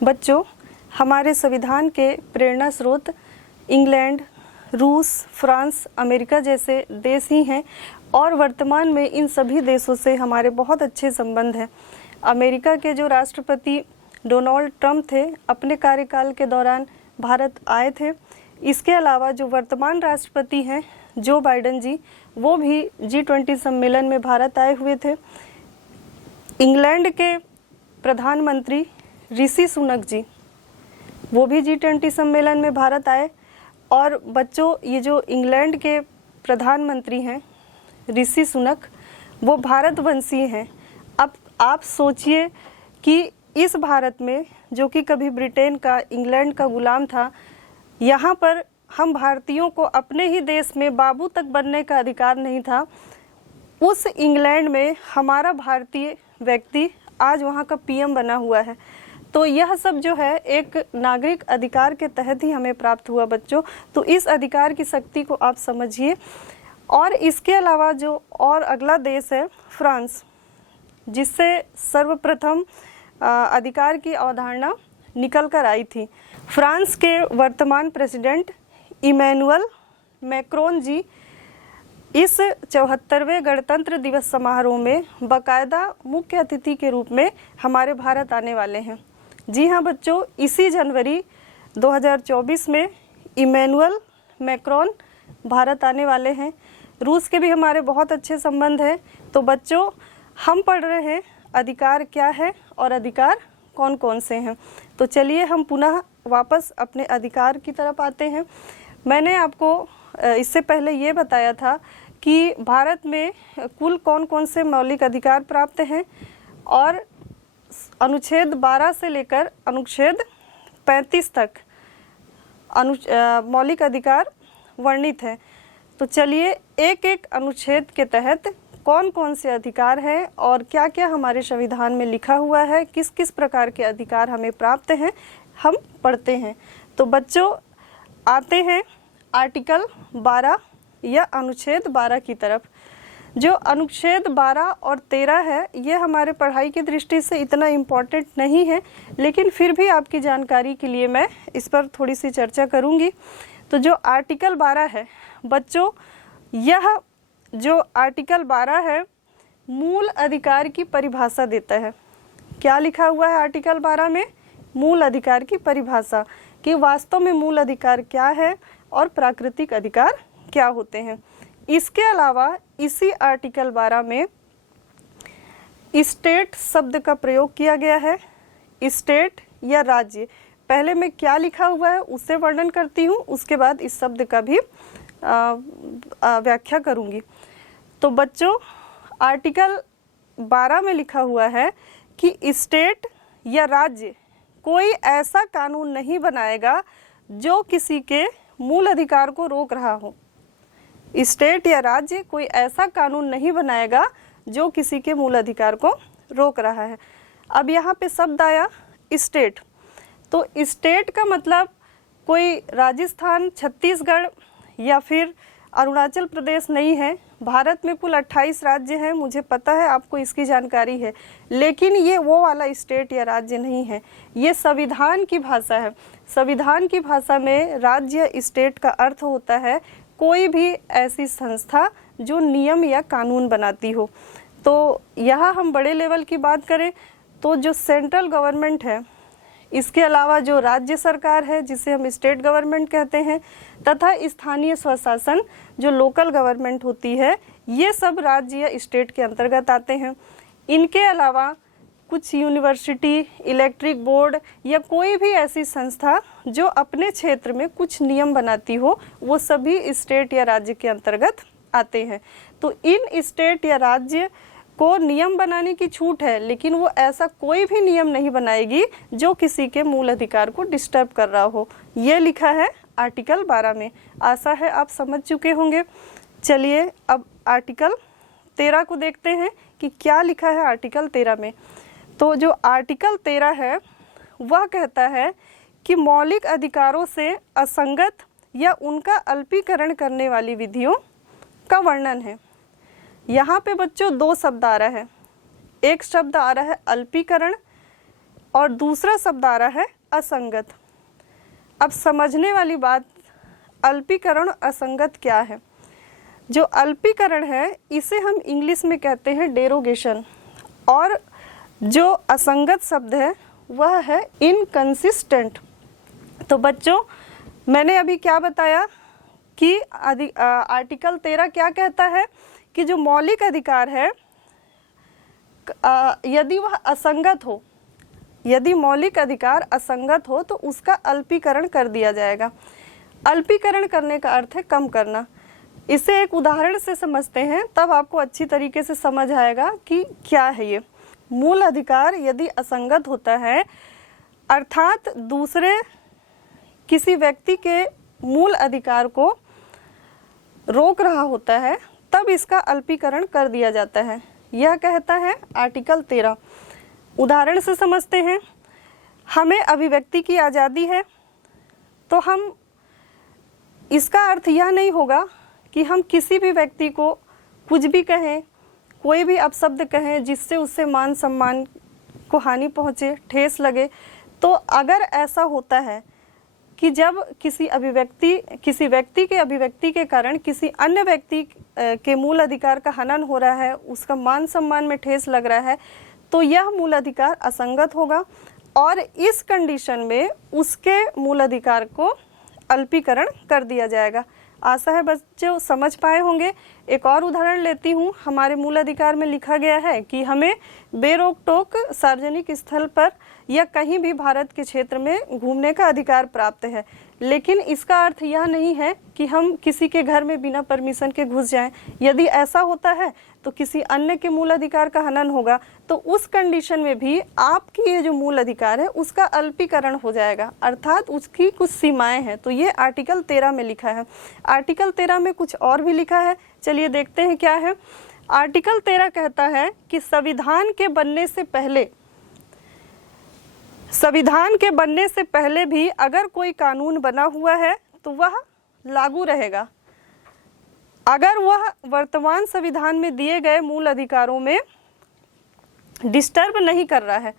बच्चों, हमारे संविधान के प्रेरणा स्रोत इंग्लैंड, रूस, फ्रांस, अमेरिका जैसे देश ही हैं और वर्तमान में इन सभी देशों से हमारे बहुत अच्छे संबंध हैं। अमेरिका के जो राष्ट्रपति डोनाल्ड ट्रंप थे, अपने कार्यकाल के दौरान भारत आए थे। इसके अलावा जो वर्तमान राष्ट्रपति हैं जो बाइडेन जी, वो भी G20 सम्मेलन में भारत आए हुए थे। इंग्लैंड के प्रधानमंत्री ऋषि सुनक जी, वो भी G20 सम्मेलन में भारत आए। और बच्चों, ये जो इंग्लैंड के प्रधानमंत्री हैं ऋषि सुनक, वो भारतवंशी हैं। अब आप सोचिए कि इस भारत में, जो कि कभी ब्रिटेन का, इंग्लैंड का गुलाम था, यहाँ पर हम भारतीयों को अपने ही देश में बाबू तक बनने का अधिकार नहीं था। उस इंग्लैंड में हमारा भारतीय व्यक्ति आज वहाँ का PM बना हुआ है। तो यह सब जो है एक नागरिक अधिकार के तहत ही हमें प्राप्त हुआ बच्चों। तो इस अधिकार की शक्ति को आप समझिए। और इसके अलावा जो और अगला देश है फ्रांस, जिससे सर्वप्रथम अधिकार की अवधारणा निकल कर आई थी। फ्रांस के वर्तमान प्रेसिडेंट इमैनुअल मैक्रोन जी इस 74वें गणतंत्र दिवस समारोह में बाकायदा मुख्य अतिथि के रूप में हमारे भारत आने वाले हैं। जी हाँ बच्चों, इसी जनवरी 2024 में इमैनुअल मैक्रोन भारत आने वाले हैं। रूस के भी हमारे बहुत अच्छे संबंध हैं। तो बच्चों, हम पढ़ रहे हैं अधिकार क्या है और अधिकार कौन कौन से हैं। तो चलिए हम पुनः वापस अपने अधिकार की तरफ आते हैं। मैंने आपको इससे पहले ये बताया था कि भारत में कुल कौन कौन से मौलिक अधिकार प्राप्त हैं और अनुच्छेद 12 से लेकर अनुच्छेद 35 तक मौलिक अधिकार वर्णित है। तो चलिए एक एक अनुच्छेद के तहत कौन कौन से अधिकार हैं और क्या क्या हमारे संविधान में लिखा हुआ है, किस किस प्रकार के अधिकार हमें प्राप्त हैं, हम पढ़ते हैं। तो बच्चों, आते हैं आर्टिकल 12 या अनुच्छेद 12 की तरफ। जो अनुच्छेद 12 और 13 है, ये हमारे पढ़ाई की दृष्टि से इतना इम्पोर्टेंट नहीं है, लेकिन फिर भी आपकी जानकारी के लिए मैं इस पर थोड़ी सी चर्चा करूँगी। तो जो आर्टिकल 12 है बच्चों, यह जो आर्टिकल 12 है मूल अधिकार की परिभाषा देता है। क्या लिखा हुआ है आर्टिकल 12 में? मूल अधिकार की परिभाषा, कि वास्तव में मूल अधिकार क्या है और प्राकृतिक अधिकार क्या होते हैं। इसके अलावा इसी आर्टिकल 12 में स्टेट शब्द का प्रयोग किया गया है। स्टेट या राज्य, पहले मैं क्या लिखा हुआ है उससे वर्णन करती हूँ, उसके बाद इस शब्द का भी व्याख्या करूँगी। तो बच्चों, आर्टिकल 12 में लिखा हुआ है कि स्टेट या राज्य कोई ऐसा कानून नहीं बनाएगा जो किसी के मूल अधिकार को रोक रहा हो। स्टेट या राज्य कोई ऐसा कानून नहीं बनाएगा जो किसी के मूल अधिकार को रोक रहा है। अब यहाँ पे शब्द आया स्टेट। तो स्टेट का मतलब कोई राजस्थान, छत्तीसगढ़ या फिर अरुणाचल प्रदेश नहीं है। भारत में कुल 28 राज्य हैं, मुझे पता है, आपको इसकी जानकारी है। लेकिन ये वो वाला स्टेट या राज्य नहीं है, ये संविधान की भाषा है। संविधान की भाषा में राज्य या स्टेट का अर्थ होता है कोई भी ऐसी संस्था जो नियम या कानून बनाती हो। तो यहाँ हम बड़े लेवल की बात करें तो जो सेंट्रल गवर्नमेंट है, इसके अलावा जो राज्य सरकार है जिसे हम स्टेट गवर्नमेंट कहते हैं, तथा स्थानीय स्वशासन जो लोकल गवर्नमेंट होती है, ये सब राज्य या स्टेट के अंतर्गत आते हैं। इनके अलावा कुछ यूनिवर्सिटी, इलेक्ट्रिक बोर्ड या कोई भी ऐसी संस्था जो अपने क्षेत्र में कुछ नियम बनाती हो, वो सभी स्टेट या राज्य के अंतर्गत आते हैं। तो इन स्टेट या राज्य को नियम बनाने की छूट है, लेकिन वो ऐसा कोई भी नियम नहीं बनाएगी जो किसी के मूल अधिकार को डिस्टर्ब कर रहा हो। ये लिखा है आर्टिकल 12 में। आशा है आप समझ चुके होंगे। चलिए अब आर्टिकल 13 को देखते हैं कि क्या लिखा है आर्टिकल 13 में। तो जो आर्टिकल 13 है वह कहता है कि मौलिक अधिकारों से असंगत या उनका अल्पीकरण करने वाली विधियों का वर्णन है। यहाँ पे बच्चों दो शब्द आ रहा है। एक शब्द आ रहा है अल्पीकरण और दूसरा शब्द आ रहा है असंगत। अब समझने वाली बात, अल्पीकरण असंगत क्या है? जो अल्पीकरण है इसे हम इंग्लिश में कहते हैं डेरोगेशन, और जो असंगत शब्द है वह है इनकंसिस्टेंट। तो बच्चों, मैंने अभी क्या बताया कि आर्टिकल 13 क्या कहता है कि जो मौलिक अधिकार है यदि वह असंगत हो, यदि मौलिक अधिकार असंगत हो तो उसका अल्पीकरण कर दिया जाएगा। अल्पीकरण करने का अर्थ है कम करना। इसे एक उदाहरण से समझते हैं, तब आपको अच्छी तरीके से समझ आएगा कि क्या है ये। मूल अधिकार यदि असंगत होता है, अर्थात दूसरे किसी व्यक्ति के मूल अधिकार को रोक रहा होता है, तब इसका अल्पीकरण कर दिया जाता है। यह कहता है आर्टिकल 13। उदाहरण से समझते हैं। हमें अभिव्यक्ति की आज़ादी है, तो हम, इसका अर्थ यह नहीं होगा कि हम किसी भी व्यक्ति को कुछ भी कहें, कोई भी अपशब्द कहें जिससे उससे मान सम्मान को हानि पहुँचे, ठेस लगे। तो अगर ऐसा होता है कि जब किसी व्यक्ति के अभिव्यक्ति के कारण किसी अन्य व्यक्ति के मूल अधिकार का हनन हो रहा है, उसका मान सम्मान में ठेस लग रहा है, तो यह मूल अधिकार असंगत होगा और इस कंडीशन में उसके मूल अधिकार को अल्पीकरण कर दिया जाएगा। आशा है बच्चों समझ पाए होंगे। एक और उदाहरण लेती हूँ। हमारे मूल अधिकार में लिखा गया है कि हमें बेरोक टोक सार्वजनिक स्थल पर या कहीं भी भारत के क्षेत्र में घूमने का अधिकार प्राप्त है, लेकिन इसका अर्थ यह नहीं है कि हम किसी के घर में बिना परमिशन के घुस जाएं। यदि ऐसा होता है तो किसी अन्य के मूल अधिकार का हनन होगा, तो उस कंडीशन में भी आपकी ये जो मूल अधिकार है उसका अल्पीकरण हो जाएगा, अर्थात उसकी कुछ सीमाएं हैं। तो ये आर्टिकल 13 में लिखा है। आर्टिकल 13 में कुछ और भी लिखा है, चलिए देखते हैं क्या है। आर्टिकल 13 कहता है कि संविधान के बनने से पहले भी अगर कोई कानून बना हुआ है तो वह लागू रहेगा, अगर वह वर्तमान संविधान में दिए गए मूल अधिकारों में डिस्टर्ब नहीं कर रहा है।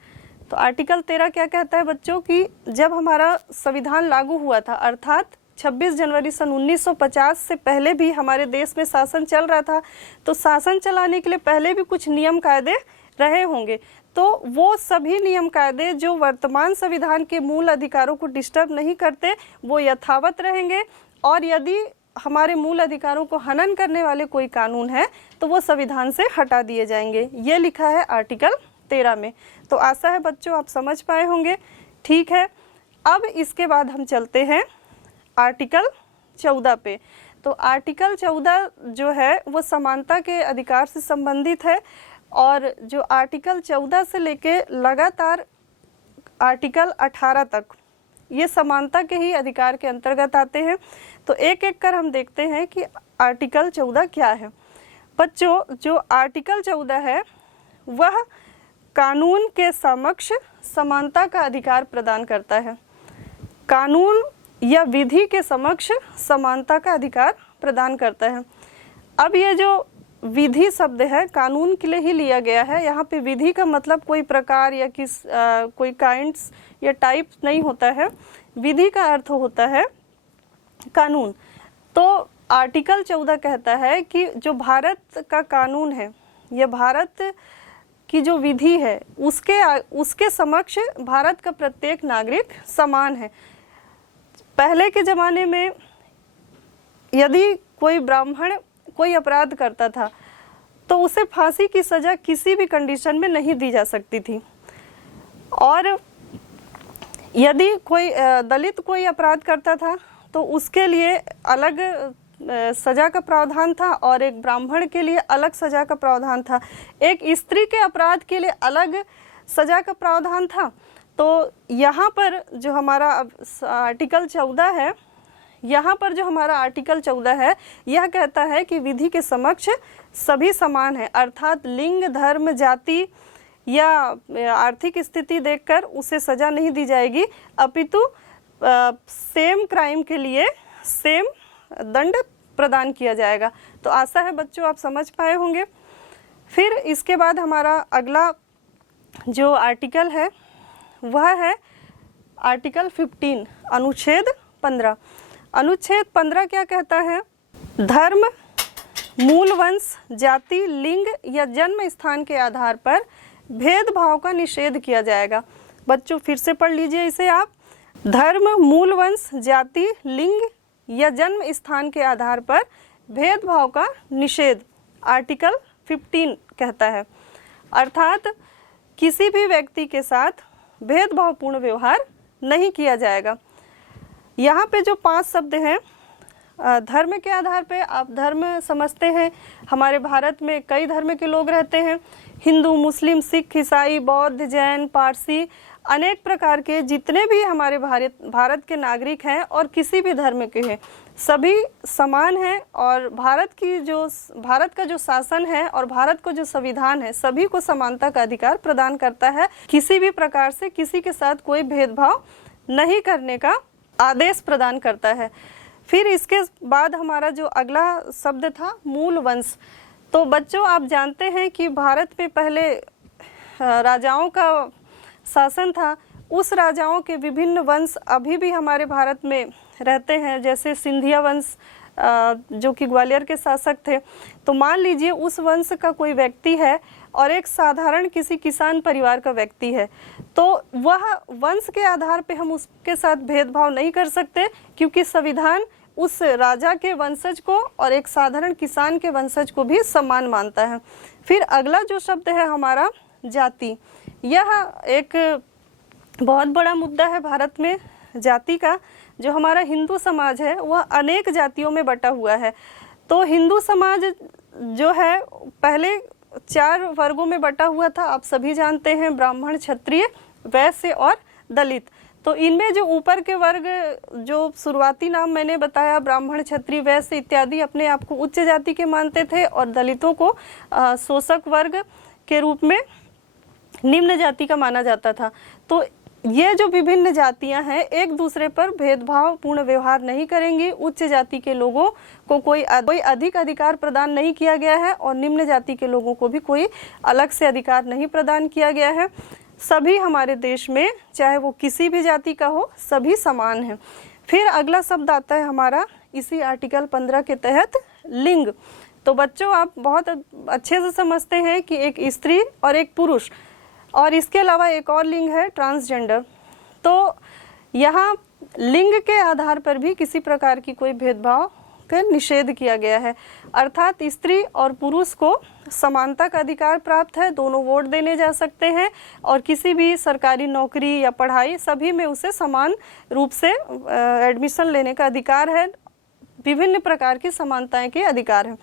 तो आर्टिकल 13 क्या कहता है बच्चों कि जब हमारा संविधान लागू हुआ था, अर्थात 26 जनवरी सन 1950 से पहले भी हमारे देश में शासन चल रहा था, तो शासन चलाने के लिए पहले भी कुछ नियम कायदे रहे होंगे। तो वो सभी नियम कायदे जो वर्तमान संविधान के मूल अधिकारों को डिस्टर्ब नहीं करते, वो यथावत रहेंगे, और यदि हमारे मूल अधिकारों को हनन करने वाले कोई कानून है तो वो संविधान से हटा दिए जाएंगे। ये लिखा है आर्टिकल 13 में। तो आशा है बच्चों आप समझ पाए होंगे। ठीक है, अब इसके बाद हम चलते हैं आर्टिकल 14 पे। तो आर्टिकल 14 जो है वो समानता के अधिकार से संबंधित है, और जो आर्टिकल 14 से लेके लगातार आर्टिकल 18 तक ये समानता के ही अधिकार के अंतर्गत आते हैं। तो एक एक कर हम देखते हैं कि आर्टिकल 14 क्या है। बच्चों, जो आर्टिकल 14 है वह कानून के समक्ष समानता का अधिकार प्रदान करता है। कानून या विधि के समक्ष समानता का अधिकार प्रदान करता है। अब ये जो विधि शब्द है कानून के लिए ही लिया गया है। यहाँ पे विधि का मतलब कोई प्रकार या कोई काइंड्स या टाइप नहीं होता है। विधि का अर्थ होता है कानून। तो आर्टिकल 14 कहता है कि जो भारत का कानून है या भारत की जो विधि है उसके समक्ष भारत का प्रत्येक नागरिक समान है। पहले के ज़माने में यदि कोई ब्राह्मण कोई अपराध करता था तो उसे फांसी की सज़ा किसी भी कंडीशन में नहीं दी जा सकती थी, और यदि कोई दलित कोई अपराध करता था तो उसके लिए अलग सज़ा का प्रावधान था और एक ब्राह्मण के लिए अलग सज़ा का प्रावधान था। एक स्त्री के अपराध के लिए अलग सज़ा का प्रावधान था। तो यहाँ पर जो हमारा आर्टिकल 14 है, यहाँ पर जो हमारा आर्टिकल 14 है यह कहता है कि विधि के समक्ष सभी समान है, अर्थात लिंग, धर्म, जाति या आर्थिक स्थिति देखकर उसे सज़ा नहीं दी जाएगी, अपितु सेम क्राइम के लिए सेम दंड प्रदान किया जाएगा। तो आशा है बच्चों आप समझ पाए होंगे। फिर इसके बाद हमारा अगला जो आर्टिकल है वह है आर्टिकल 15, अनुच्छेद 15। अनुच्छेद 15 क्या कहता है? धर्म, मूल वंश, जाति, लिंग या जन्म स्थान के आधार पर भेदभाव का निषेध किया जाएगा। बच्चों फिर से पढ़ लीजिए इसे आप। धर्म, मूल वंश, जाति, लिंग या जन्म स्थान के आधार पर भेदभाव का निषेध आर्टिकल 15 कहता है। अर्थात किसी भी व्यक्ति के साथ भेदभावपूर्ण व्यवहार नहीं किया जाएगा। यहाँ पे जो 5 शब्द हैं, धर्म के आधार पे आप धर्म समझते हैं, हमारे भारत में कई धर्म के लोग रहते हैं, हिंदू, मुस्लिम, सिख, ईसाई, बौद्ध, जैन, पारसी, अनेक प्रकार के जितने भी हमारे भारत के नागरिक हैं और किसी भी धर्म के हैं, सभी समान हैं। और भारत का जो शासन है और भारत का जो संविधान है, सभी को समानता का अधिकार प्रदान करता है। किसी भी प्रकार से किसी के साथ कोई भेदभाव नहीं करने का आदेश प्रदान करता है। फिर इसके बाद हमारा जो अगला शब्द था मूल वंश। तो बच्चों आप जानते हैं कि भारत में पहले राजाओं का शासन था। उस राजाओं के विभिन्न वंश अभी भी हमारे भारत में रहते हैं, जैसे सिंधिया वंश जो कि ग्वालियर के शासक थे। तो मान लीजिए उस वंश का कोई व्यक्ति है और एक साधारण किसी किसान परिवार का व्यक्ति है, तो वह वंश के आधार पे हम उसके साथ भेदभाव नहीं कर सकते, क्योंकि संविधान उस राजा के वंशज को और एक साधारण किसान के वंशज को भी समान मानता है। फिर अगला जो शब्द है हमारा जाति। यह एक बहुत बड़ा मुद्दा है भारत में। जाति का जो हमारा हिंदू समाज है वह अनेक जातियों में बटा हुआ है। तो हिंदू समाज जो है पहले 4 वर्गों में बटा हुआ था, आप सभी जानते हैं, ब्राह्मण, क्षत्रिय, वैश्य और दलित। तो इनमें जो ऊपर के वर्ग, जो शुरुआती नाम मैंने बताया, ब्राह्मण, क्षत्रिय, वैश्य इत्यादि, अपने आप को उच्च जाति के मानते थे और दलितों को शोषक वर्ग के रूप में निम्न जाति का माना जाता था। तो ये जो विभिन्न जातियां हैं एक दूसरे पर भेदभावपूर्ण व्यवहार नहीं करेंगी। उच्च जाति के लोगों को कोई अधिक अधिकार प्रदान नहीं किया गया है और निम्न जाति के लोगों को भी कोई अलग से अधिकार नहीं प्रदान किया गया है। सभी हमारे देश में, चाहे वो किसी भी जाति का हो, सभी समान हैं। फिर अगला शब्द आता है हमारा इसी आर्टिकल 15 के तहत लिंग। तो बच्चों आप बहुत अच्छे से समझते हैं कि एक स्त्री और एक पुरुष, और इसके अलावा एक और लिंग है ट्रांसजेंडर। तो यहाँ लिंग के आधार पर भी किसी प्रकार की कोई भेदभाव का निषेध किया गया है। अर्थात स्त्री और पुरुष को समानता का अधिकार प्राप्त है, दोनों वोट देने जा सकते हैं और किसी भी सरकारी नौकरी या पढ़ाई सभी में उसे समान रूप से एडमिशन लेने का अधिकार है। विभिन्न प्रकार की समानताएं के अधिकार हैं।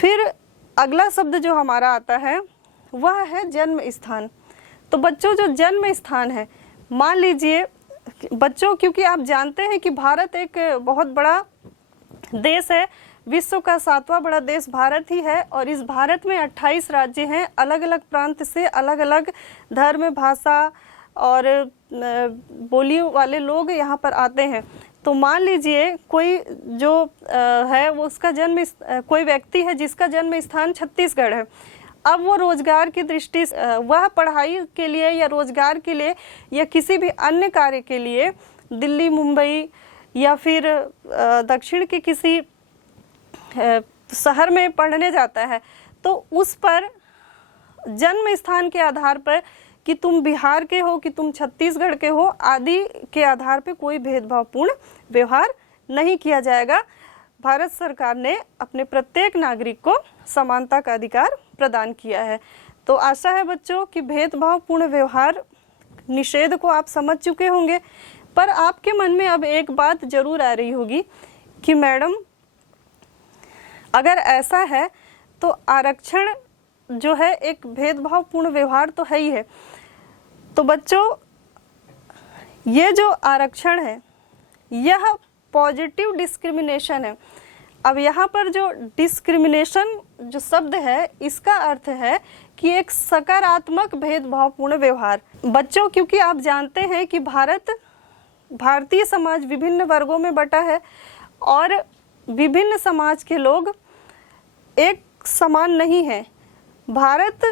फिर अगला शब्द जो हमारा आता है वह है जन्म स्थान। तो बच्चों जो जन्म स्थान है, मान लीजिए बच्चों, क्योंकि आप जानते हैं कि भारत एक बहुत बड़ा देश है, विश्व का 7वां बड़ा देश भारत ही है और इस भारत में 28 राज्य हैं। अलग अलग प्रांत से अलग अलग धर्म, भाषा और बोली वाले लोग यहाँ पर आते हैं। तो मान लीजिए कोई जो है वो उसका कोई व्यक्ति है जिसका जन्म स्थान छत्तीसगढ़ है। अब वो रोजगार की दृष्टि से, वह पढ़ाई के लिए या रोजगार के लिए या किसी भी अन्य कार्य के लिए दिल्ली, मुंबई या फिर दक्षिण के किसी शहर में पढ़ने जाता है, तो उस पर जन्म स्थान के आधार पर कि तुम बिहार के हो, कि तुम छत्तीसगढ़ के हो आदि के आधार पर कोई भेदभावपूर्ण व्यवहार नहीं किया जाएगा। भारत सरकार ने अपने प्रत्येक नागरिक को समानता का अधिकार प्रदान किया है। तो आशा है बच्चों कि भेदभावपूर्ण व्यवहार निषेध को आप समझ चुके होंगे। पर आपके मन में अब एक बात जरूर आ रही होगी कि मैडम अगर ऐसा है तो आरक्षण जो है एक भेदभावपूर्ण व्यवहार तो है ही है। तो बच्चों ये जो आरक्षण है यह पॉजिटिव डिस्क्रिमिनेशन है। अब यहाँ पर जो डिस्क्रिमिनेशन जो शब्द है इसका अर्थ है कि एक सकारात्मक भेदभावपूर्ण व्यवहार। बच्चों क्योंकि आप जानते हैं कि भारतीय समाज विभिन्न वर्गों में बटा है और विभिन्न समाज के लोग एक समान नहीं हैं। भारत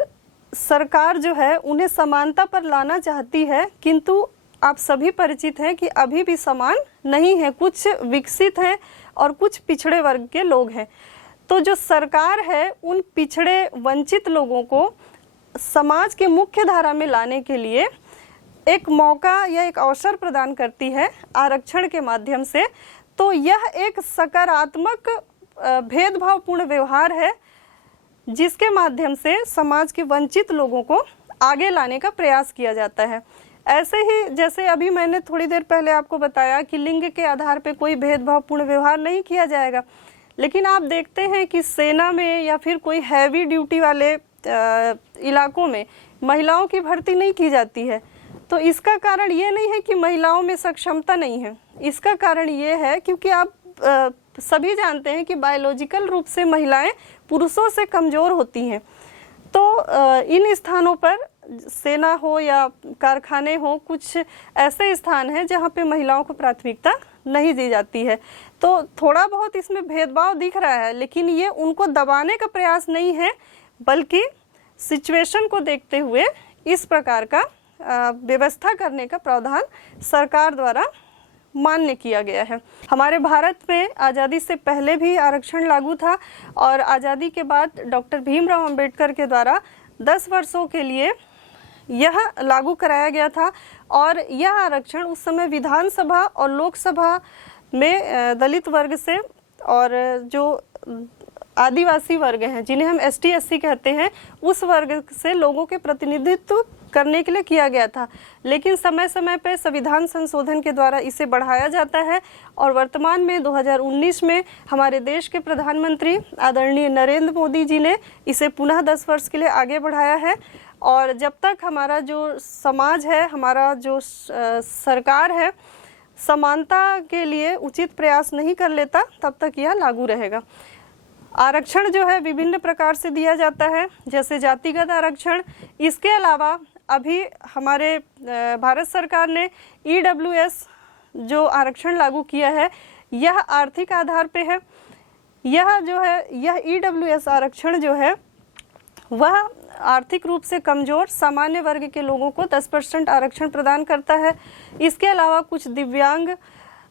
सरकार जो है उन्हें समानता पर लाना चाहती है, किंतु आप सभी परिचित हैं कि अभी भी समान नहीं है, कुछ विकसित हैं और कुछ पिछड़े वर्ग के लोग हैं। तो जो सरकार है उन पिछड़े वंचित लोगों को समाज के मुख्य धारा में लाने के लिए एक मौका या एक अवसर प्रदान करती है आरक्षण के माध्यम से। तो यह एक सकारात्मक भेदभावपूर्ण व्यवहार है जिसके माध्यम से समाज के वंचित लोगों को आगे लाने का प्रयास किया जाता है। ऐसे ही जैसे अभी मैंने थोड़ी देर पहले आपको बताया कि लिंग के आधार पे कोई भेदभावपूर्ण व्यवहार नहीं किया जाएगा, लेकिन आप देखते हैं कि सेना में या फिर कोई हैवी ड्यूटी वाले इलाकों में महिलाओं की भर्ती नहीं की जाती है। तो इसका कारण ये नहीं है कि महिलाओं में सक्षमता नहीं है, इसका कारण ये है क्योंकि आप सभी जानते हैं कि बायोलॉजिकल रूप से महिलाएं पुरुषों से कमज़ोर होती हैं। तो इन स्थानों पर सेना हो या कारखाने हो, कुछ ऐसे स्थान हैं जहाँ पे महिलाओं को प्राथमिकता नहीं दी जाती है। तो थोड़ा बहुत इसमें भेदभाव दिख रहा है, लेकिन ये उनको दबाने का प्रयास नहीं है, बल्कि सिचुएशन को देखते हुए इस प्रकार का व्यवस्था करने का प्रावधान सरकार द्वारा मान्य किया गया है। हमारे भारत में आज़ादी से पहले भी आरक्षण लागू था और आज़ादी के बाद डॉक्टर भीमराव अंबेडकर के द्वारा 10 वर्षों के लिए यह लागू कराया गया था। और यह आरक्षण उस समय विधानसभा और लोकसभा में दलित वर्ग से और जो आदिवासी वर्ग हैं जिन्हें हम ST SC कहते हैं, उस वर्ग से लोगों के प्रतिनिधित्व करने के लिए किया गया था। लेकिन समय समय पर संविधान संशोधन के द्वारा इसे बढ़ाया जाता है और वर्तमान में 2019 में हमारे देश के प्रधानमंत्री आदरणीय नरेंद्र मोदी जी ने इसे पुनः 10 वर्ष के लिए आगे बढ़ाया है। और जब तक हमारा जो समाज है, हमारा जो सरकार है, समानता के लिए उचित प्रयास नहीं कर लेता, तब तक यह लागू रहेगा। आरक्षण जो है विभिन्न प्रकार से दिया जाता है, जैसे जातिगत आरक्षण। इसके अलावा अभी हमारे भारत सरकार ने EWS जो आरक्षण लागू किया है, यह आर्थिक आधार पे है। यह जो है, यह EWS आरक्षण जो है वह आर्थिक रूप से कमज़ोर सामान्य वर्ग के लोगों को 10% आरक्षण प्रदान करता है। इसके अलावा कुछ दिव्यांग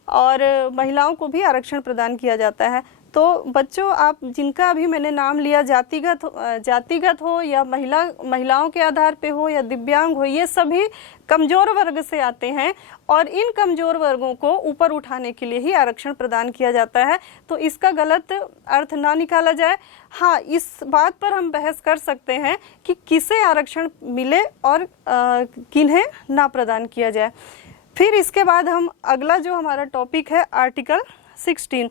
और महिलाओं को भी आरक्षण प्रदान किया जाता है। तो बच्चों, आप जिनका अभी मैंने नाम लिया, जातिगत हो या महिलाओं के आधार पे हो या दिव्यांग हो, ये सभी कमज़ोर वर्ग से आते हैं और इन कमज़ोर वर्गों को ऊपर उठाने के लिए ही आरक्षण प्रदान किया जाता है। तो इसका गलत अर्थ ना निकाला जाए। हाँ, इस बात पर हम बहस कर सकते हैं कि किसे आरक्षण मिले और किन्हें ना प्रदान किया जाए। फिर इसके बाद हम अगला जो हमारा टॉपिक है आर्टिकल 16,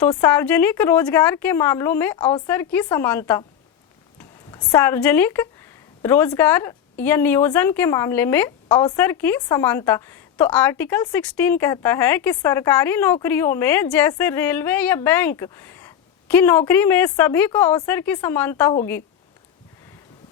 तो सार्वजनिक रोजगार के मामलों में अवसर की समानता। सार्वजनिक रोजगार या नियोजन के मामले में अवसर की समानता। तो आर्टिकल 16 कहता है कि सरकारी नौकरियों में जैसे रेलवे या बैंक की नौकरी में सभी को अवसर की समानता होगी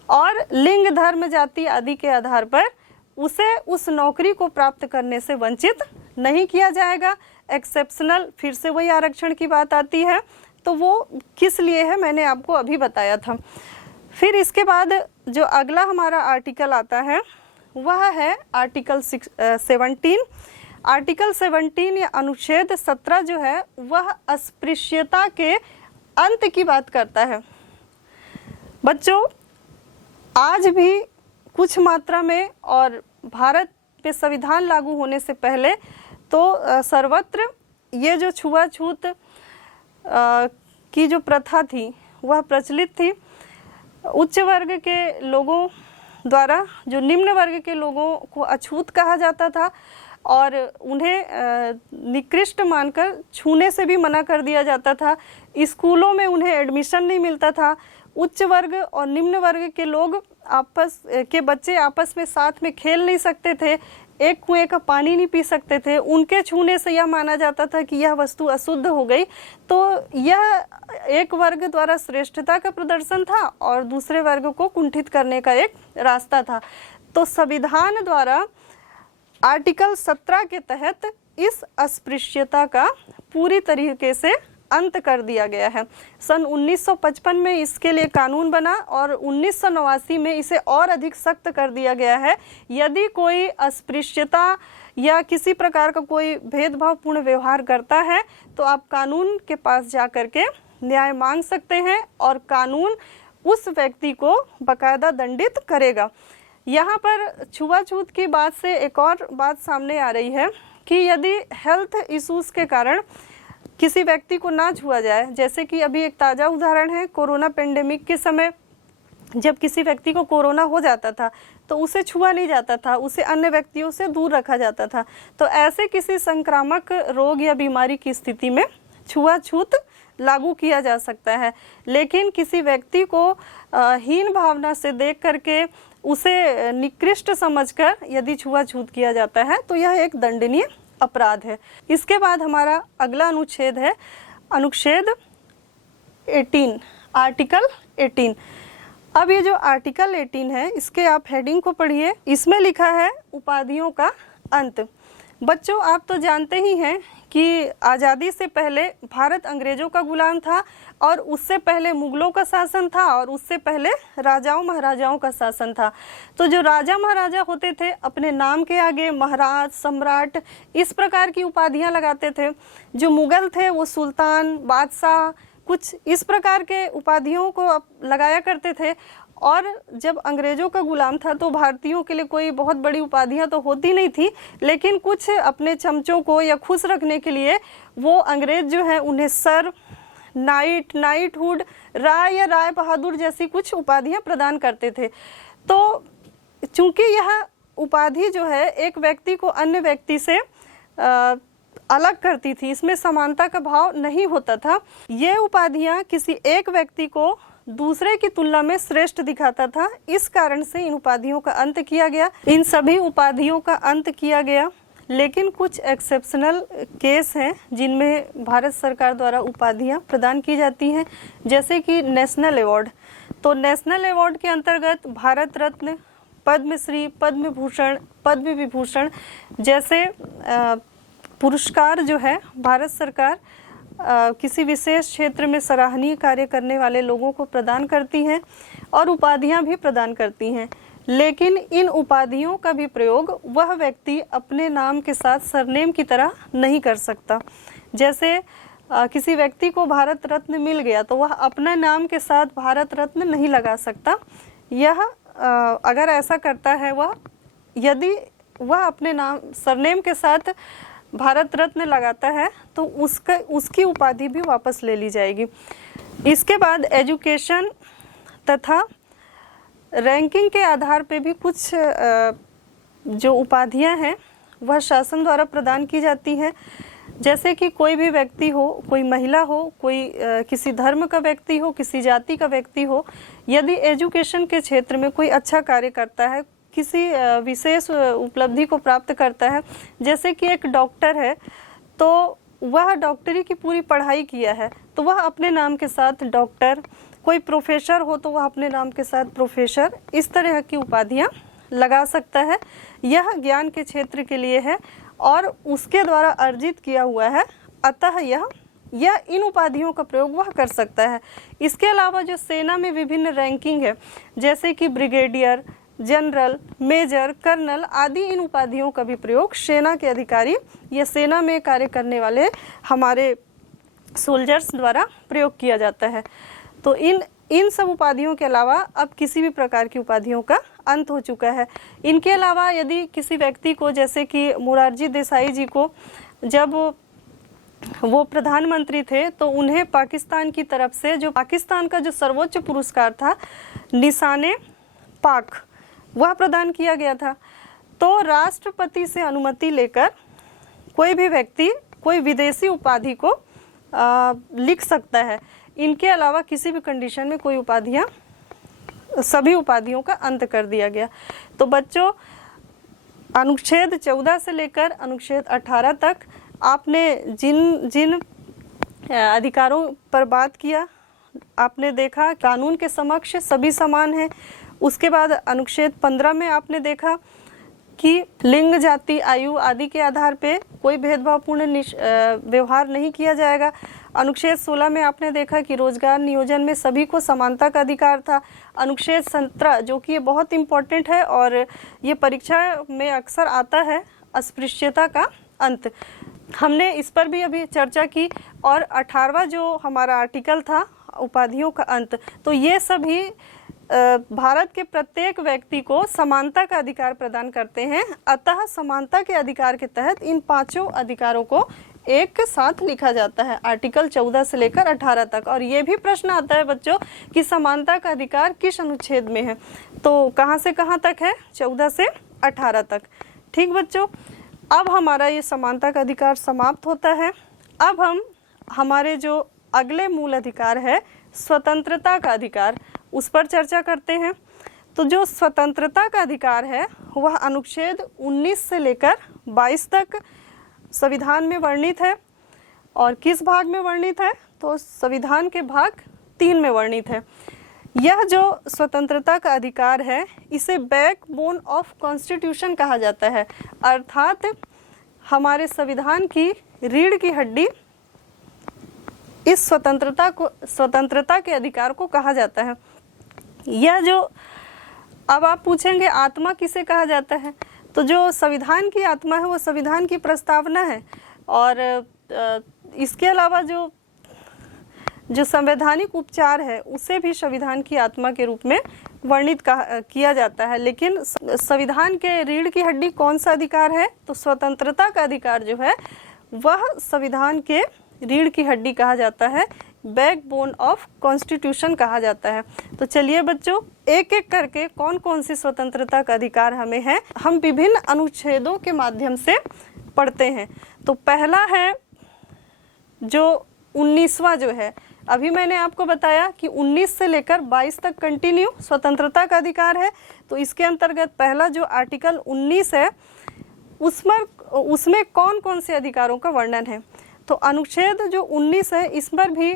और लिंग, धर्म, जाति आदि के आधार पर उसे उस नौकरी को प्राप्त करने से वंचित नहीं किया जाएगा। एक्सेप्शनल, फिर से वही आरक्षण की बात आती है, तो वो किस लिए है मैंने आपको अभी बताया था। फिर इसके बाद जो अगला हमारा आर्टिकल आता है वह है आर्टिकल 17। आर्टिकल 17 या अनुच्छेद 17 जो है वह अस्पृश्यता के अंत की बात करता है। बच्चों, आज भी कुछ मात्रा में और भारत पे संविधान लागू होने से पहले तो सर्वत्र ये जो छुआछूत की जो प्रथा थी वह प्रचलित थी। उच्च वर्ग के लोगों द्वारा जो निम्न वर्ग के लोगों को अछूत कहा जाता था और उन्हें निकृष्ट मानकर छूने से भी मना कर दिया जाता था। स्कूलों में उन्हें एडमिशन नहीं मिलता था। उच्च वर्ग और निम्न वर्ग के लोग बच्चे आपस में साथ में खेल नहीं सकते थे, एक कुएं का पानी नहीं पी सकते थे। उनके छूने से यह माना जाता था कि यह वस्तु अशुद्ध हो गई। तो यह एक वर्ग द्वारा श्रेष्ठता का प्रदर्शन था और दूसरे वर्ग को कुंठित करने का एक रास्ता था। तो संविधान द्वारा आर्टिकल 17 के तहत इस अस्पृश्यता का पूरी तरीके से अंत कर दिया गया है। सन 1955 में इसके लिए कानून बना और 1989 में इसे और अधिक सख्त कर दिया गया है। यदि कोई अस्पृश्यता या किसी प्रकार का कोई भेदभावपूर्ण व्यवहार करता है तो आप कानून के पास जा कर के न्याय मांग सकते हैं और कानून उस व्यक्ति को बाकायदा दंडित करेगा। यहाँ पर छुआछूत की बात से एक और बात सामने आ रही है कि यदि हेल्थ इश्यूज के कारण किसी व्यक्ति को ना छुआ जाए, जैसे कि अभी एक ताज़ा उदाहरण है, कोरोना पेंडेमिक के समय जब किसी व्यक्ति को कोरोना हो जाता था तो उसे छुआ नहीं जाता था, उसे अन्य व्यक्तियों से दूर रखा जाता था। तो ऐसे किसी संक्रामक रोग या बीमारी की स्थिति में छुआछूत लागू किया जा सकता है। लेकिन किसी व्यक्ति को हीन भावना से देख करके उसे निकृष्ट समझकर यदि छुआछूत किया जाता है तो यह एक दंडनीय अपराध है। इसके बाद हमारा अगला अनुच्छेद है अनुच्छेद 18, आर्टिकल 18। अब ये जो आर्टिकल 18 है इसके आप हेडिंग को पढ़िए। इसमें लिखा है उपाधियों का अंत। बच्चों, आप तो जानते ही हैं कि आज़ादी से पहले भारत अंग्रेजों का गुलाम था और उससे पहले मुगलों का शासन था और उससे पहले राजाओं महाराजाओं का शासन था। तो जो राजा महाराजा होते थे अपने नाम के आगे महाराज, सम्राट इस प्रकार की उपाधियां लगाते थे। जो मुगल थे वो सुल्तान, बादशाह, कुछ इस प्रकार के उपाधियों को लगाया करते थे। और जब अंग्रेजों का गुलाम था तो भारतीयों के लिए कोई बहुत बड़ी उपाधियां तो होती नहीं थी, लेकिन कुछ अपने चमचों को या खुश रखने के लिए वो अंग्रेज जो है उन्हें सर, नाइट, नाइटहुड, राय या राय बहादुर जैसी कुछ उपाधियां प्रदान करते थे। तो चूंकि यह उपाधि जो है एक व्यक्ति को अन्य व्यक्ति से अलग करती थी, इसमें समानता का भाव नहीं होता था। ये उपाधियां किसी एक व्यक्ति को दूसरे की तुलना में श्रेष्ठ दिखाता था। इस कारण से इन उपाधियों का अंत किया गया। इन सभी उपाधियों का अंत किया गया, लेकिन कुछ एक्सेप्शनल केस हैं जिनमें भारत सरकार द्वारा उपाधियां प्रदान की जाती हैं, जैसे कि नेशनल अवार्ड। तो नेशनल अवार्ड के अंतर्गत भारत रत्न, पद्मश्री, पद्म भूषण, पद्म विभूषण जैसे पुरस्कार जो है भारत सरकार किसी विशेष क्षेत्र में सराहनीय कार्य करने वाले लोगों को प्रदान करती हैं और उपाधियां भी प्रदान करती हैं। लेकिन इन उपाधियों का भी प्रयोग वह व्यक्ति अपने नाम के साथ सरनेम की तरह नहीं कर सकता। जैसे किसी व्यक्ति को भारत रत्न मिल गया तो वह अपने नाम के साथ भारत रत्न नहीं लगा सकता। यह अगर ऐसा करता है वह, यदि वह अपने नाम सरनेम के साथ भारत रत्न लगाता है तो उसकी उपाधि भी वापस ले ली जाएगी। इसके बाद एजुकेशन तथा रैंकिंग के आधार पे भी कुछ जो उपाधियां हैं वह शासन द्वारा प्रदान की जाती हैं। जैसे कि कोई भी व्यक्ति हो, कोई महिला हो, कोई किसी धर्म का व्यक्ति हो, किसी जाति का व्यक्ति हो, यदि एजुकेशन के क्षेत्र में कोई अच्छा कार्य करता है, किसी विशेष उपलब्धि को प्राप्त करता है, जैसे कि एक डॉक्टर है तो वह डॉक्टरी की पूरी पढ़ाई किया है तो वह अपने नाम के साथ डॉक्टर, कोई प्रोफेसर हो तो वह अपने नाम के साथ प्रोफेसर, इस तरह की उपाधियां लगा सकता है। यह ज्ञान के क्षेत्र के लिए है और उसके द्वारा अर्जित किया हुआ है, अतः यह इन उपाधियों का प्रयोग वह कर सकता है। इसके अलावा जो सेना में विभिन्न रैंकिंग है, जैसे कि ब्रिगेडियर, जनरल, मेजर, कर्नल आदि, इन उपाधियों का भी प्रयोग सेना के अधिकारी या सेना में कार्य करने वाले हमारे सोल्जर्स द्वारा प्रयोग किया जाता है। तो इन सब उपाधियों के अलावा अब किसी भी प्रकार की उपाधियों का अंत हो चुका है। इनके अलावा यदि किसी व्यक्ति को, जैसे कि मोरारजी देसाई जी को जब वो प्रधानमंत्री थे तो उन्हें पाकिस्तान की तरफ से जो पाकिस्तान का जो सर्वोच्च पुरस्कार था निशाने पाक, वह प्रदान किया गया था। तो राष्ट्रपति से अनुमति लेकर कोई भी व्यक्ति कोई विदेशी उपाधि को लिख सकता है। इनके अलावा किसी भी कंडीशन में कोई उपाधियां, सभी उपाधियों का अंत कर दिया गया। तो बच्चों, अनुच्छेद 14 से लेकर अनुच्छेद 18 तक आपने जिन अधिकारों पर बात किया, आपने देखा कानून के समक्ष सभी समान हैं। उसके बाद अनुच्छेद 15 में आपने देखा कि लिंग, जाति, आयु आदि के आधार पे कोई भेदभावपूर्ण व्यवहार नहीं किया जाएगा। अनुच्छेद 16 में आपने देखा कि रोजगार नियोजन में सभी को समानता का अधिकार था। अनुच्छेद 17 जो कि ये बहुत इम्पोर्टेंट है और ये परीक्षा में अक्सर आता है, अस्पृश्यता का अंत, हमने इस पर भी अभी चर्चा की। और 18वां जो हमारा आर्टिकल था, उपाधियों का अंत, तो ये सभी भारत के प्रत्येक व्यक्ति को समानता का अधिकार प्रदान करते हैं। अतः समानता के अधिकार के तहत इन 5 अधिकारों को एक साथ लिखा जाता है, आर्टिकल 14 से लेकर 18 तक। और ये भी प्रश्न आता है बच्चों कि समानता का अधिकार किस अनुच्छेद में है, तो कहाँ से कहाँ तक है, 14 से 18 तक। ठीक बच्चों, अब हमारा ये समानता का अधिकार समाप्त होता है। अब हम हमारे जो अगले मूल अधिकार है, स्वतंत्रता का अधिकार, उस पर चर्चा करते हैं। तो जो स्वतंत्रता का अधिकार है वह अनुच्छेद 19 से लेकर 22 तक संविधान में वर्णित है। और किस भाग में वर्णित है, तो संविधान के भाग 3 में वर्णित है। यह जो स्वतंत्रता का अधिकार है इसे बैकबोन ऑफ कॉन्स्टिट्यूशन कहा जाता है, अर्थात हमारे संविधान की रीढ़ की हड्डी इस स्वतंत्रता के अधिकार को कहा जाता है। यह जो, अब आप पूछेंगे आत्मा किसे कहा जाता है, तो जो संविधान की आत्मा है वो संविधान की प्रस्तावना है। और इसके अलावा जो संवैधानिक उपचार है उसे भी संविधान की आत्मा के रूप में वर्णित किया जाता है। लेकिन संविधान के रीढ़ की हड्डी कौन सा अधिकार है, तो स्वतंत्रता का अधिकार जो है वह संविधान के रीढ़ की हड्डी कहा जाता है, बैकबोन ऑफ कॉन्स्टिट्यूशन कहा जाता है। तो चलिए बच्चों, एक एक करके कौन कौन सी स्वतंत्रता का अधिकार हमें है, हम विभिन्न अनुच्छेदों के माध्यम से पढ़ते हैं। तो पहला है जो 19वां जो है, अभी मैंने आपको बताया कि 19 से लेकर 22 तक कंटिन्यू स्वतंत्रता का अधिकार है। तो इसके अंतर्गत पहला जो आर्टिकल 19 है उसमें कौन कौन से अधिकारों का वर्णन है। तो अनुच्छेद जो 19 है इस पर भी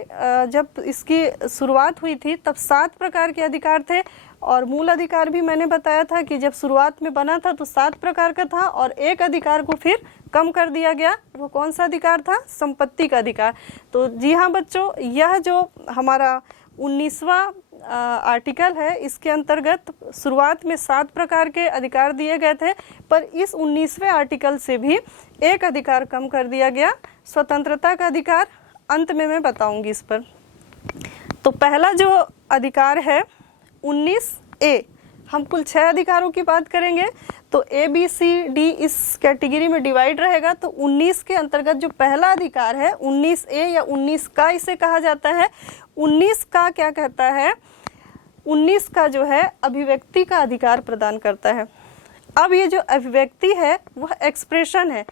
जब इसकी शुरुआत हुई थी तब 7 प्रकार के अधिकार थे। और मूल अधिकार भी मैंने बताया था कि जब शुरुआत में बना था तो 7 प्रकार का था और एक अधिकार को फिर कम कर दिया गया। वो कौन सा अधिकार था, संपत्ति का अधिकार। तो जी हाँ बच्चों, यह जो हमारा 19वां आर्टिकल है इसके अंतर्गत शुरुआत में 7 प्रकार के अधिकार दिए गए थे, पर इस 19वें आर्टिकल से भी एक अधिकार कम कर दिया गया, स्वतंत्रता का अधिकार। अंत में मैं बताऊंगी इस पर। तो पहला जो अधिकार है 19A, हम कुल 6 अधिकारों की बात करेंगे तो ABCD इस कैटेगरी में डिवाइड रहेगा। तो 19 के अंतर्गत जो पहला अधिकार है 19A या 19 का इसे कहा जाता है। 19 का क्या कहता है, 19 का जो है अभिव्यक्ति का अधिकार प्रदान करता है। अब ये जो अभिव्यक्ति है वह एक्सप्रेशन है।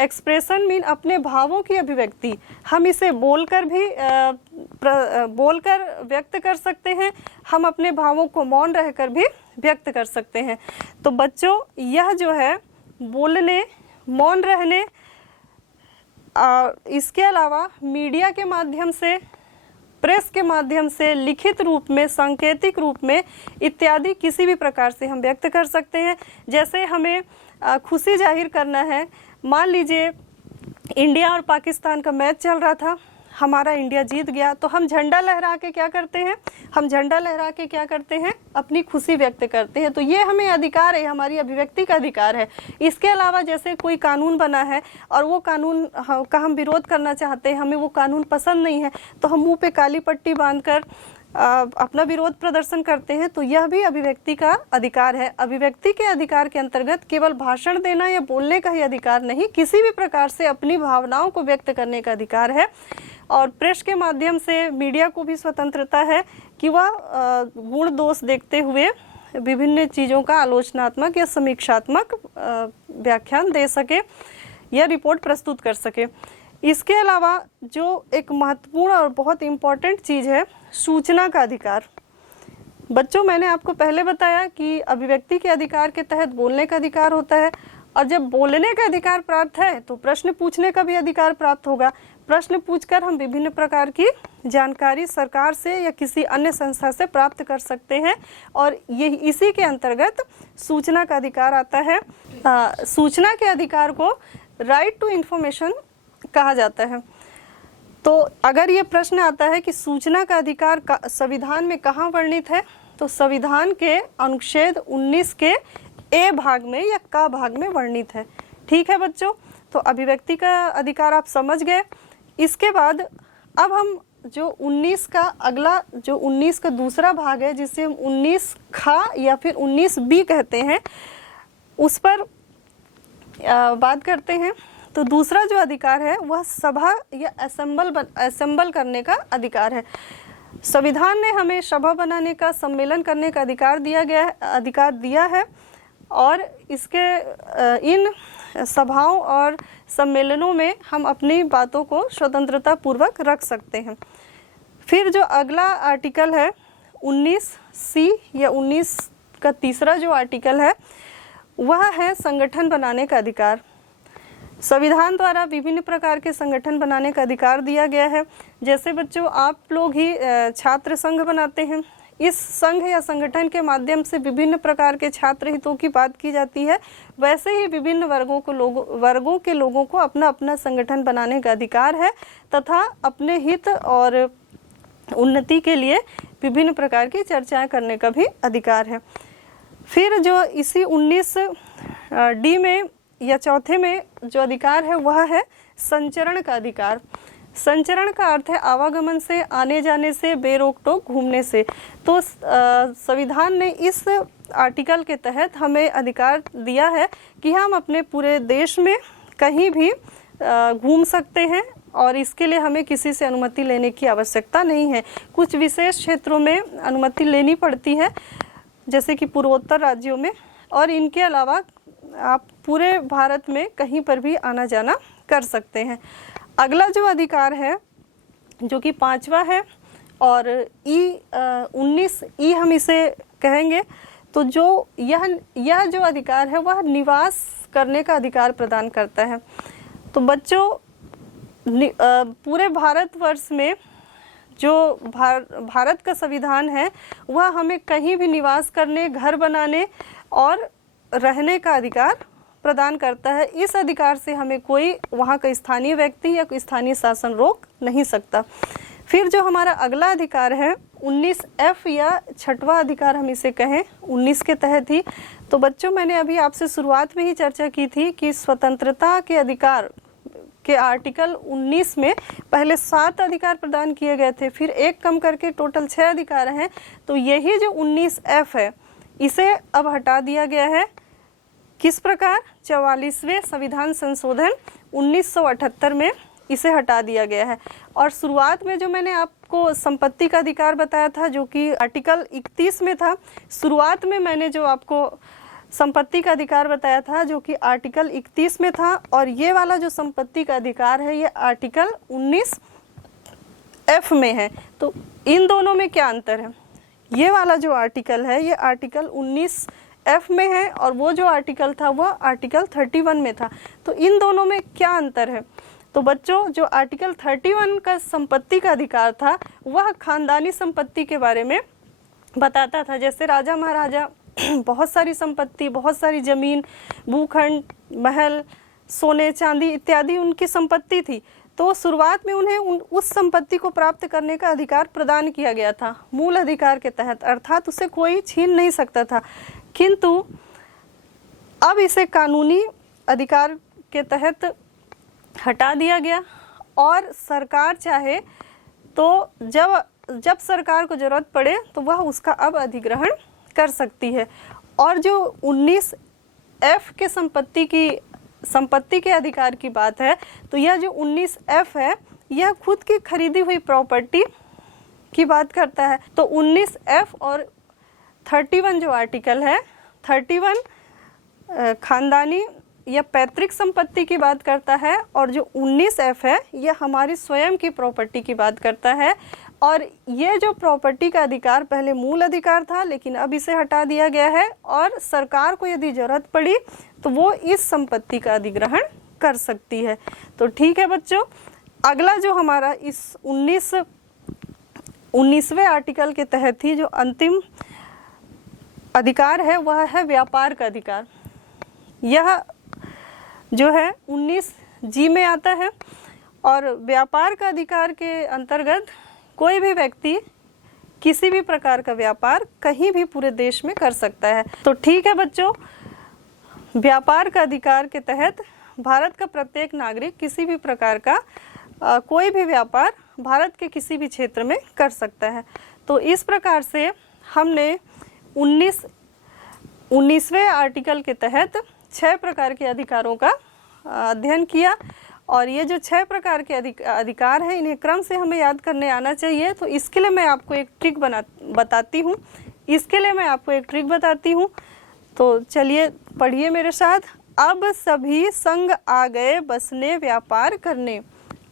एक्सप्रेशन मीन अपने भावों की अभिव्यक्ति। हम इसे बोलकर व्यक्त कर सकते हैं, हम अपने भावों को मौन रहकर भी व्यक्त कर सकते हैं। तो बच्चों, यह जो है बोलने, मौन रहने, इसके अलावा मीडिया के माध्यम से, प्रेस के माध्यम से, लिखित रूप में, सांकेतिक रूप में इत्यादि किसी भी प्रकार से हम व्यक्त कर सकते हैं। जैसे हमें खुशी जाहिर करना है, मान लीजिए इंडिया और पाकिस्तान का मैच चल रहा था, हमारा इंडिया जीत गया, तो हम झंडा लहरा के क्या करते हैं, अपनी खुशी व्यक्त करते हैं। तो ये हमें अधिकार है, हमारी अभिव्यक्ति का अधिकार है। इसके अलावा जैसे कोई कानून बना है और वो कानून का हम विरोध करना चाहते हैं, हमें वो कानून पसंद नहीं है, तो हम मुंह पे काली पट्टी बांधकर अपना विरोध प्रदर्शन करते हैं। तो यह भी अभिव्यक्ति का अधिकार है। अभिव्यक्ति के अधिकार के अंतर्गत केवल भाषण देना या बोलने का ही अधिकार नहीं, किसी भी प्रकार से अपनी भावनाओं को व्यक्त करने का अधिकार है। और प्रेस के माध्यम से मीडिया को भी स्वतंत्रता है कि वह गुण दोष देखते हुए विभिन्न चीज़ों का आलोचनात्मक या समीक्षात्मक व्याख्यान दे सके या रिपोर्ट प्रस्तुत कर सके। इसके अलावा जो एक महत्वपूर्ण और बहुत इम्पोर्टेंट चीज़ है, सूचना का अधिकार। बच्चों, मैंने आपको पहले बताया कि अभिव्यक्ति के अधिकार के तहत बोलने का अधिकार होता है, और जब बोलने का अधिकार प्राप्त है तो प्रश्न पूछने का भी अधिकार प्राप्त होगा। प्रश्न पूछकर हम विभिन्न प्रकार की जानकारी सरकार से या किसी अन्य संस्था से प्राप्त कर सकते हैं, और ये इसी के अंतर्गत सूचना का अधिकार आता है। सूचना के अधिकार को राइट टू इंफॉर्मेशन कहा जाता है। तो अगर ये प्रश्न आता है कि सूचना का अधिकार संविधान में कहाँ वर्णित है, तो संविधान के अनुच्छेद 19 के ए भाग में या का भाग में वर्णित है। ठीक है बच्चों, तो अभिव्यक्ति का अधिकार आप समझ गए। इसके बाद अब हम जो 19 का अगला, जो 19 का दूसरा भाग है, जिसे हम 19 खा या फिर 19 बी कहते हैं, उस पर बात करते हैं। तो दूसरा जो अधिकार है वह सभा या असेंबल करने का अधिकार है। संविधान ने हमें सभा बनाने का, सम्मेलन करने का अधिकार दिया है, और इसके इन सभाओं और सम्मेलनों में हम अपनी बातों को स्वतंत्रता पूर्वक रख सकते हैं। फिर जो अगला आर्टिकल है 19C या 19 का तीसरा जो आर्टिकल है वह है संगठन बनाने का अधिकार। संविधान द्वारा विभिन्न प्रकार के संगठन बनाने का अधिकार दिया गया है। जैसे बच्चों आप लोग ही छात्र संघ बनाते हैं, इस संघ या संगठन के माध्यम से विभिन्न प्रकार के छात्र हितों की बात की जाती है। वैसे ही विभिन्न वर्गों के लोगों को अपना अपना संगठन बनाने का अधिकार है तथा अपने हित और उन्नति के लिए विभिन्न प्रकार की चर्चाएं करने का भी अधिकार है। फिर जो इसी 19D में या चौथे में जो अधिकार है वह है संचरण का अधिकार। संचरण का अर्थ है आवागमन से, आने जाने से, बेरोक टोक घूमने से। तो संविधान ने इस आर्टिकल के तहत हमें अधिकार दिया है कि हम अपने पूरे देश में कहीं भी घूम सकते हैं, और इसके लिए हमें किसी से अनुमति लेने की आवश्यकता नहीं है। कुछ विशेष क्षेत्रों में अनुमति लेनी पड़ती है, जैसे कि पूर्वोत्तर राज्यों में, और इनके अलावा आप पूरे भारत में कहीं पर भी आना जाना कर सकते हैं। अगला जो अधिकार है जो कि पांचवा है, और 19E हम इसे कहेंगे, तो जो यह जो अधिकार है वह निवास करने का अधिकार प्रदान करता है। तो बच्चों पूरे भारतवर्ष में जो भारत का संविधान है वह हमें कहीं भी निवास करने, घर बनाने और रहने का अधिकार प्रदान करता है। इस अधिकार से हमें कोई वहाँ का स्थानीय व्यक्ति या स्थानीय शासन रोक नहीं सकता। फिर जो हमारा अगला अधिकार है 19F या छठवां अधिकार हम इसे कहें, 19 के तहत ही। तो बच्चों मैंने अभी आपसे शुरुआत में ही चर्चा की थी कि स्वतंत्रता के अधिकार के आर्टिकल 19 में पहले 7 अधिकार प्रदान किए गए थे, फिर एक कम करके टोटल 6 अधिकार हैं। तो यही जो 19F है इसे अब हटा दिया गया है। किस प्रकार? 44वें संविधान संशोधन 1978 में इसे हटा दिया गया है। और शुरुआत में जो मैंने आपको संपत्ति का अधिकार बताया था जो कि आर्टिकल 31 में था, शुरुआत में मैंने जो आपको संपत्ति का अधिकार बताया था जो कि आर्टिकल 31 में था, और ये वाला जो संपत्ति का अधिकार है ये आर्टिकल 19F में है। तो इन दोनों में क्या अंतर है? ये वाला जो आर्टिकल है ये आर्टिकल 19F में है, और वो जो आर्टिकल था वह आर्टिकल 31 में था। तो इन दोनों में क्या अंतर है? तो बच्चों जो आर्टिकल 31 का संपत्ति का अधिकार था वह खानदानी संपत्ति के बारे में बताता था। जैसे राजा महाराजा बहुत सारी संपत्ति, बहुत सारी जमीन, भूखंड, महल, सोने चांदी इत्यादि उनकी संपत्ति थी। तो शुरुआत में उन्हें उस संपत्ति को प्राप्त करने का अधिकार प्रदान किया गया था मूल अधिकार के तहत, अर्थात उसे कोई छीन नहीं सकता था। किंतु अब इसे कानूनी अधिकार के तहत हटा दिया गया, और सरकार चाहे तो जब सरकार को जरूरत पड़े तो वह उसका अब अधिग्रहण कर सकती है। और जो 19F के संपत्ति के अधिकार की बात है, तो यह जो 19F है यह खुद की खरीदी हुई प्रॉपर्टी की बात करता है। तो 19F और 31 जो आर्टिकल है, 31 खानदानी या पैतृक संपत्ति की बात करता है, और जो 19F है यह हमारी स्वयं की प्रॉपर्टी की बात करता है। और ये जो प्रॉपर्टी का अधिकार पहले मूल अधिकार था, लेकिन अब इसे हटा दिया गया है, और सरकार को यदि जरूरत पड़ी तो वो इस संपत्ति का अधिग्रहण कर सकती है। तो ठीक है बच्चों, अगला जो हमारा इस 19वें आर्टिकल के तहत ही जो अंतिम अधिकार है वह है व्यापार का अधिकार। यह जो है 19G में आता है और व्यापार का अधिकार के अंतर्गत कोई भी व्यक्ति किसी भी प्रकार का व्यापार कहीं भी पूरे देश में कर सकता है। तो ठीक है बच्चों, व्यापार का अधिकार के तहत भारत का प्रत्येक नागरिक किसी भी प्रकार का कोई भी व्यापार भारत के किसी भी क्षेत्र में कर सकता है। तो इस प्रकार से हमने 19वें आर्टिकल के तहत 6 प्रकार के अधिकारों का अध्ययन किया और ये जो 6 प्रकार के अधिकार हैं इन्हें क्रम से हमें याद करने आना चाहिए। तो इसके लिए मैं आपको एक ट्रिक बताती हूँ। तो चलिए पढ़िए मेरे साथ। अब सभी संग आ गए बसने व्यापार करने।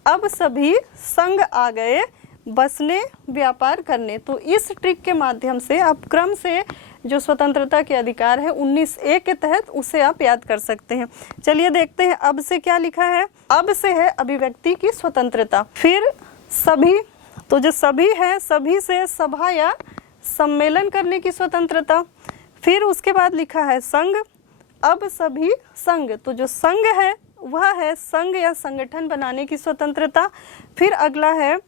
अब सभी संग आ गए बसने व्यापार करने। तो इस ट्रिक के माध्यम से आप क्रम से जो स्वतंत्रता के अधिकार है 19A के तहत उसे आप याद कर सकते हैं। चलिए देखते हैं अब से क्या लिखा है। अब से है अभिव्यक्ति की स्वतंत्रता। फिर सभी, तो जो सभी है सभी से सभा या सम्मेलन करने की स्वतंत्रता। फिर उसके बाद लिखा है संघ। अब सभी संघ, तो जो संघ है वह है संघ या संगठन बनाने की स्वतंत्रता। फिर अगला है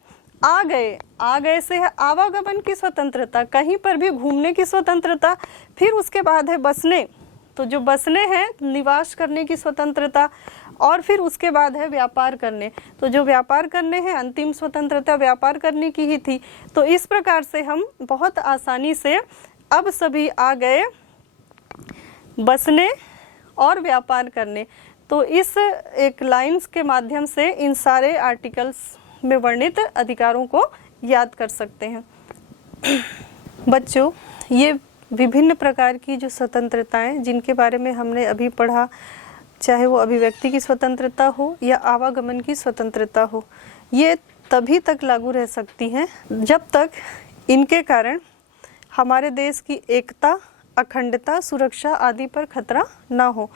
आ गए। आ गए से है आवागमन की स्वतंत्रता, कहीं पर भी घूमने की स्वतंत्रता। फिर उसके बाद है बसने, तो जो बसने हैं निवास करने की स्वतंत्रता। और फिर उसके बाद है व्यापार करने, तो जो व्यापार करने हैं अंतिम स्वतंत्रता व्यापार करने की ही थी। तो इस प्रकार से हम बहुत आसानी से अब सभी आ गए बसने और व्यापार करने, तो इस एक लाइंस के माध्यम से इन सारे आर्टिकल्स में वर्णित अधिकारों को याद कर सकते हैं। बच्चों, ये विभिन्न प्रकार की जो स्वतंत्रताएं जिनके बारे में हमने अभी पढ़ा, चाहे वो अभिव्यक्ति की स्वतंत्रता हो या आवागमन की स्वतंत्रता हो, ये तभी तक लागू रह सकती हैं जब तक इनके कारण हमारे देश की एकता, अखंडता, सुरक्षा आदि पर खतरा ना हो।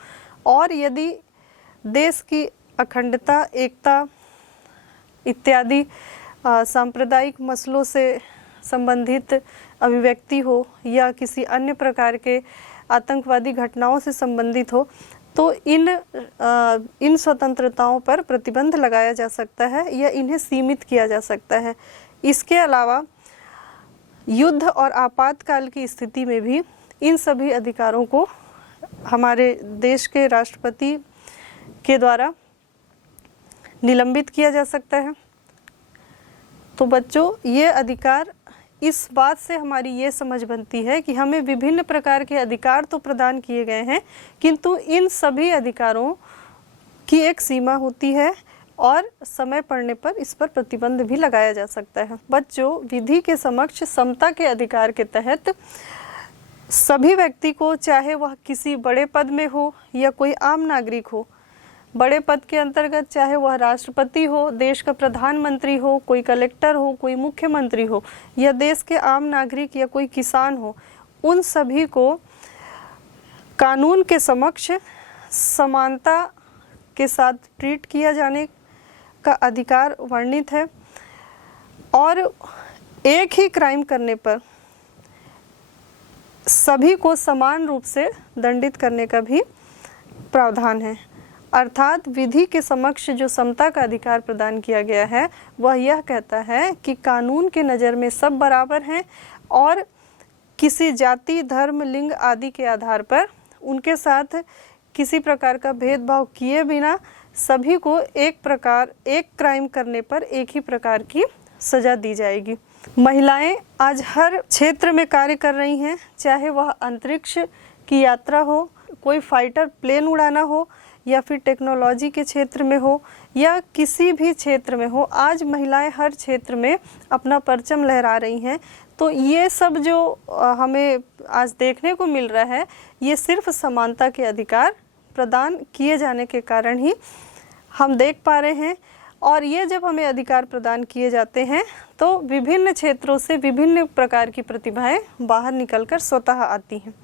और यदि देश की अखंडता, एकता इत्यादि सांप्रदायिक मसलों से संबंधित अभिव्यक्ति हो या किसी अन्य प्रकार के आतंकवादी घटनाओं से संबंधित हो, तो इन स्वतंत्रताओं पर प्रतिबंध लगाया जा सकता है या इन्हें सीमित किया जा सकता है। इसके अलावा युद्ध और आपातकाल की स्थिति में भी इन सभी अधिकारों को हमारे देश के राष्ट्रपति के द्वारा निलंबित किया जा सकता है। तो बच्चों, ये अधिकार, इस बात से हमारी ये समझ बनती है कि हमें विभिन्न प्रकार के अधिकार तो प्रदान किए गए हैं, किंतु इन सभी अधिकारों की एक सीमा होती है और समय पड़ने पर इस पर प्रतिबंध भी लगाया जा सकता है। बच्चों, विधि के समक्ष समता के अधिकार के तहत सभी व्यक्ति को, चाहे वह किसी बड़े पद में हो या कोई आम नागरिक हो, बड़े पद के अंतर्गत चाहे वह राष्ट्रपति हो, देश का प्रधानमंत्री हो, कोई कलेक्टर हो, कोई मुख्यमंत्री हो, या देश के आम नागरिक या कोई किसान हो, उन सभी को कानून के समक्ष समानता के साथ ट्रीट किया जाने का अधिकार वर्णित है। और एक ही क्राइम करने पर सभी को समान रूप से दंडित करने का भी प्रावधान है। अर्थात विधि के समक्ष जो समता का अधिकार प्रदान किया गया है वह यह कहता है कि कानून के नज़र में सब बराबर हैं और किसी जाति, धर्म, लिंग आदि के आधार पर उनके साथ किसी प्रकार का भेदभाव किए बिना सभी को एक क्राइम करने पर एक ही प्रकार की सजा दी जाएगी। महिलाएं आज हर क्षेत्र में कार्य कर रही हैं, चाहे वह अंतरिक्ष की यात्रा हो, कोई फाइटर प्लेन उड़ाना हो, या फिर टेक्नोलॉजी के क्षेत्र में हो या किसी भी क्षेत्र में हो, आज महिलाएं हर क्षेत्र में अपना परचम लहरा रही हैं। तो ये सब जो हमें आज देखने को मिल रहा है, ये सिर्फ समानता के अधिकार प्रदान किए जाने के कारण ही हम देख पा रहे हैं। और ये जब हमें अधिकार प्रदान किए जाते हैं तो विभिन्न क्षेत्रों से विभिन्न प्रकार की प्रतिभाएं बाहर निकलकर स्वतः आती हैं।